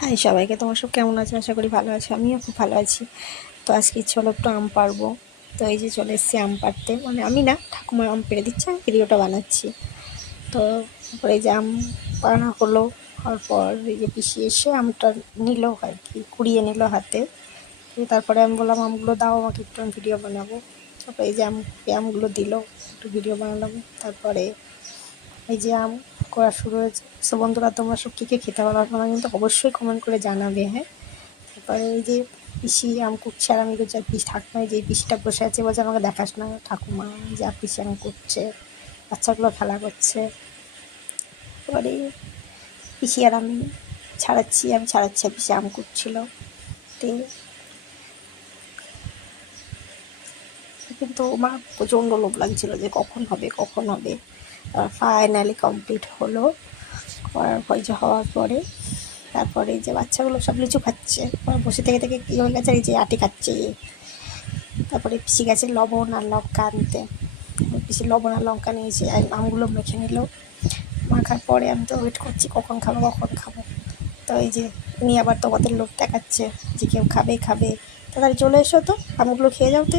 High সবাইকে, তোমার সব কেমন আছে? আশা করি ভালো আছে। আমিও খুব ভালো আছি। তো আজকে ইচ্ছে হলো একটু আম পাড়বো। তো এই যে চলে এসেছি আম পাড়তে, মানে আমি না, ঠাকুমা আম পেড়ে দিচ্ছে, আমি ভিডিওটা বানাচ্ছি। তো তারপরে এই যে আম পাড়া হলো, তারপর এই যে পিসি এসে আমটা নিল আর কি, কুড়িয়ে নিল হাতে। তারপরে আমি বললাম আমগুলো দাও আমাকে, একটু আমি ভিডিও বানাবো। তারপরে এই যে আমগুলো দিল, একটু ভিডিও বানালাম। তারপরে এই যে আম করা শুরু হয়েছে। সো বন্ধুরা, তোমরা সব কী কী খেতে পারো তোমরা কিন্তু অবশ্যই কমেন্ট করে জানাবে। হ্যাঁ, তারপরে এই যে পিসি আম কুটছে, আর আমি তো যাই ঠাকুমায় যে পিসিটা বসে আছে, বলছে আমাকে দেখাস না ঠাকুমা, যা পিসি আম কুটছে, বাচ্চাগুলো খেলা করছে। পরে পিসি আর আমি ছাড়াচ্ছি পিসি আম কুটছিল। তো কিন্তু আমার প্রচণ্ড লোভ লাগছিল যে কখন হবে। ফাইনালি কমপ্লিট হলো। করার পর যে হওয়ার পরে তারপরে এই যে বাচ্চাগুলো সব লিচু খাচ্ছে, বসে থেকে থেকে কী হয়ে গেছে, এই যে আটি খাচ্ছে। তারপরে পিসি গেছে লবণ আর লঙ্কা আনতে। পিসি লবণ আর লঙ্কা নিয়েছে, আমগুলো মেখে নিল। মাখার পরে আমি তো ওয়েট করছি কখন খাবো। তো এই যে উনি আবার তোমাদের লোভ দেখাচ্ছে যে কেউ খাবে। তাড়াতাড়ি চলে এসো, তো আমগুলো খেয়ে যাও তো।